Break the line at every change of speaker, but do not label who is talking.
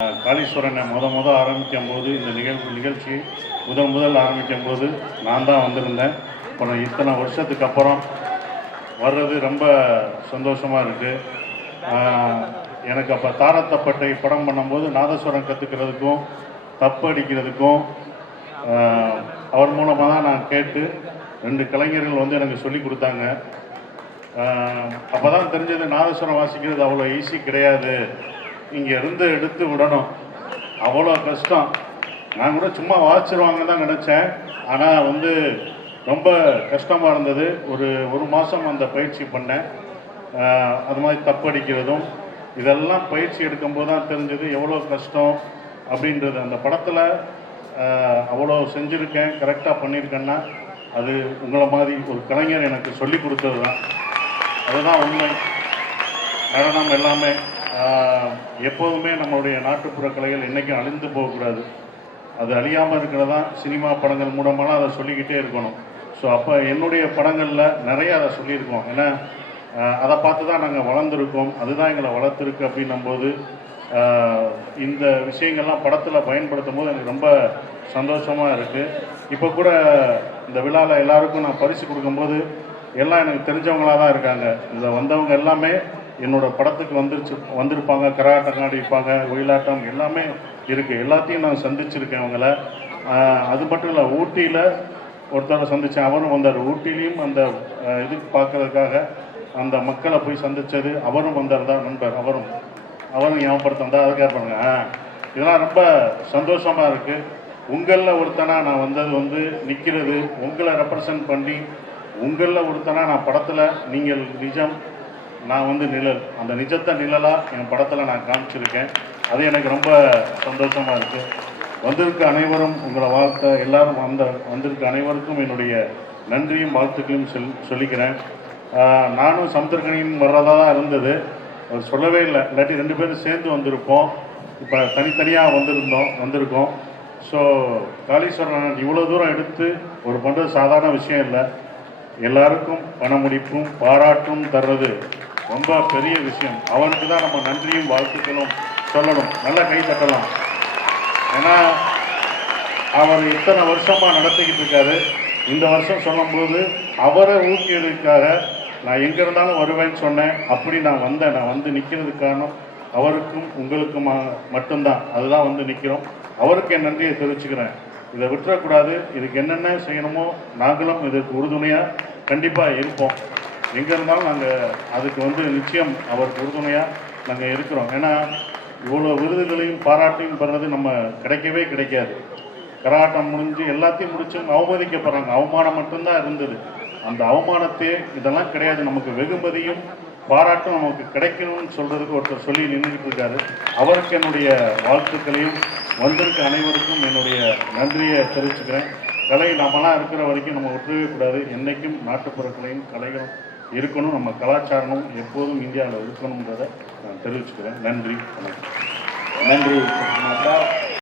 காளீஸ்வரனை முத முத ஆரம்பிக்கும் போது இந்த நிகழ்வு நிகழ்ச்சி முதல் முதல் ஆரம்பிக்கும் போது நான் தான் வந்திருந்தேன். அப்புறம் இத்தனை வருஷத்துக்கு அப்புறம் வர்றது ரொம்ப சந்தோஷமாக இருக்குது எனக்கு அப்போ தாரத்தப்பட்டை படம் பண்ணும்போது நாதஸ்வரம் கற்றுக்கிறதுக்கும் தப்பு அடிக்கிறதுக்கும் அவர் மூலமாக தான் நான் கேட்டு ரெண்டு கலைஞர்கள் வந்து எனக்கு சொல்லி கொடுத்தாங்க. அப்போ தான் தெரிஞ்சது நாதஸ்வரம் வாசிக்கிறது அவ்வளோ ஈஸி கிடையாது. இங்கே இருந்து எடுத்து விடணும். அவ்வளோ கஷ்டம். நான் கூட சும்மா வாசிச்சிருவாங்க தான் நினச்சேன். ஆனால் வந்து ரொம்ப கஷ்டமாக இருந்தது. ஒரு ஒரு மாதம் அந்த பயிற்சி பண்ணேன். அது மாதிரி தப்படிக்கிறதும் இதெல்லாம் பயிற்சி எடுக்கும்போது தான் தெரிஞ்சது எவ்வளோ கஷ்டம் அப்படின்றது. அந்த படத்தில் அவ்வளோ செஞ்சுருக்கேன் கரெக்டாக பண்ணியிருக்கேன்னா அது உங்களை மாதிரி ஒரு கலைஞர் எனக்கு சொல்லி கொடுத்தது தான் அதுதான் உண்மை. நடனம் எல்லாமே. எப்போதுமே நம்மளுடைய நாட்டுப்புற கலைகள் என்றைக்கும் அழிந்து போகக்கூடாது. அது அழியாமல் இருக்கிறதா சினிமா படங்கள் மூலமாக அதை சொல்லிக்கிட்டே இருக்கணும். ஸோ அப்போ என்னுடைய படங்களில் நிறைய அதை சொல்லியிருக்கோம். ஏன்னா அதை பார்த்து தான் நாங்கள் வளர்ந்துருக்கோம். அதுதான் எங்களை வளர்த்துருக்கு அப்படின்னும்போது இந்த விஷயங்கள்லாம் படத்தில் பயன்படுத்தும் போது எனக்கு ரொம்ப சந்தோஷமாக இருக்குது இப்போ கூட இந்த விழாவில் எல்லாருக்கும் நான் பரிசு கொடுக்கும்போது எல்லாம் எனக்கு தெரிஞ்சவங்களாக தான் இருக்காங்க. இதில் வந்தவங்க எல்லாமே என்னோடய படத்துக்கு வந்துருச்சு வந்திருப்பாங்க கரகாட்டம் ஆடிப்பாங்க ஒயிலாட்டம் எல்லாமே இருக்குது எல்லாத்தையும் நான் சந்திச்சிருக்கேன் அவங்கள. அது மட்டும் இல்லை ஊட்டியில் ஒருத்தரை சந்தித்தேன் அவரும் வந்தார். ஊட்டிலையும் அந்த இதுக்கு இது பார்க்கறதுக்காக அந்த மக்களை போய் சந்தித்தது அவரும் வந்தார் தான் நண்பர். அவரும். அவரும் ஞாபகப்படுத்த வந்தால் அதுக்காக பண்ணுங்க இதெல்லாம் ரொம்ப சந்தோஷமாக இருக்குது உங்களில் ஒருத்தனாக நான் வந்தது வந்து நிற்கிறது உங்களை ரெப்ரசன்ட் பண்ணி உங்களில் ஒருத்தனாக நான் படத்தில் நீங்கள் நிஜம் நான் வந்து நிழல். அந்த நிஜத்தை நிழலாக என் படத்தில் நான் காமிச்சிருக்கேன். அது எனக்கு ரொம்ப சந்தோஷமாக இருக்குது வந்திருக்க அனைவரும் உங்களை வாழ்த்த எல்லாரும் வந்த வந்திருக்க அனைவருக்கும் என்னுடைய நன்றியும் வாழ்த்துக்களையும் சொல் சொல்லிக்கிறேன். நானும் சமுத்திரகனியும் வர்றதா தான் இருந்தது. அது சொல்லவே இல்லை. இல்லாட்டி ரெண்டு பேரும் சேர்ந்து வந்திருப்போம். இப்போ தனித்தனியாக வந்திருந்தோம் வந்திருக்கோம். ஸோ காளீஸ்வரன் இவ்வளோ தூரம் எடுத்து ஒரு பண்ணுறது சாதாரண விஷயம் இல்லை. எல்லாருக்கும் பணமுடிப்பும் பாராட்டும் தர்றது ரொம்ப பெரிய விஷயம். அவனுக்கு தான் நம்ம நன்றியும் வாழ்த்துக்களும் சொல்லணும். நல்லா கை தட்டலாம். ஏன்னா அவர் இத்தனை வருஷமாக நடத்திக்கிட்டு இருக்காரு. இந்த வருஷம் சொல்லும்போது அவரை ஊக்கியதுக்காக நான் எங்கே இருந்தாலும் வருவேன்னு சொன்னேன். அப்படி நான் வந்தேன். நான் வந்து நிற்கிறதுக்கு காரணம் அவருக்கும் உங்களுக்கும் மட்டும்தான். அதுதான் வந்து நிற்கிறோம் அவருக்கு என் நன்றியை தெரிவிச்சுக்கிறேன். இதை விட்டுறக்கூடாது. இதுக்கு என்னென்ன செய்யணுமோ நாங்களும் இதுக்கு உறுதுணையாக கண்டிப்பாக இருப்போம். எங்கே இருந்தாலும் நாங்கள் அதுக்கு வந்து நிச்சயம் அவருக்கு உறுதுணையாக நாங்கள் இருக்கிறோம். ஏன்னா இவ்வளோ விருதுகளையும் பாராட்டையும் பெறது நம்ம கிடைக்கவே கிடைக்காது. கராட்டம் முடிஞ்சு எல்லாத்தையும் முடிச்சு அவமதிக்கப்படுறாங்க. அவமானம் மட்டும்தான் இருந்தது. அந்த அவமானத்தையே இதெல்லாம் கிடையாது. நமக்கு வெகுமதியும் பாராட்டும் நமக்கு கிடைக்கணும்னு சொல்கிறதுக்கு ஒருத்தர் சொல்லி நின்றுட்டு இருக்காரு. அவருக்கு என்னுடைய வாழ்த்துக்களையும் வந்திருக்க அனைவருக்கும் என்னுடைய நன்றியை தெரிவிச்சுக்கிறேன். கலை நம்மலாம் இருக்கிற வரைக்கும் நம்ம விட்டுறவே கூடாது. என்றைக்கும் நாட்டுப்புறக்கலையும் கலைகளும் இருக்கணும் நம்ம கலாச்சாரமும் எப்போதும் இந்தியாவில் இருக்கணுன்றதை நான் தெரிவிச்சுக்கிறேன். நன்றி வணக்கம்.
நன்றி. மாதா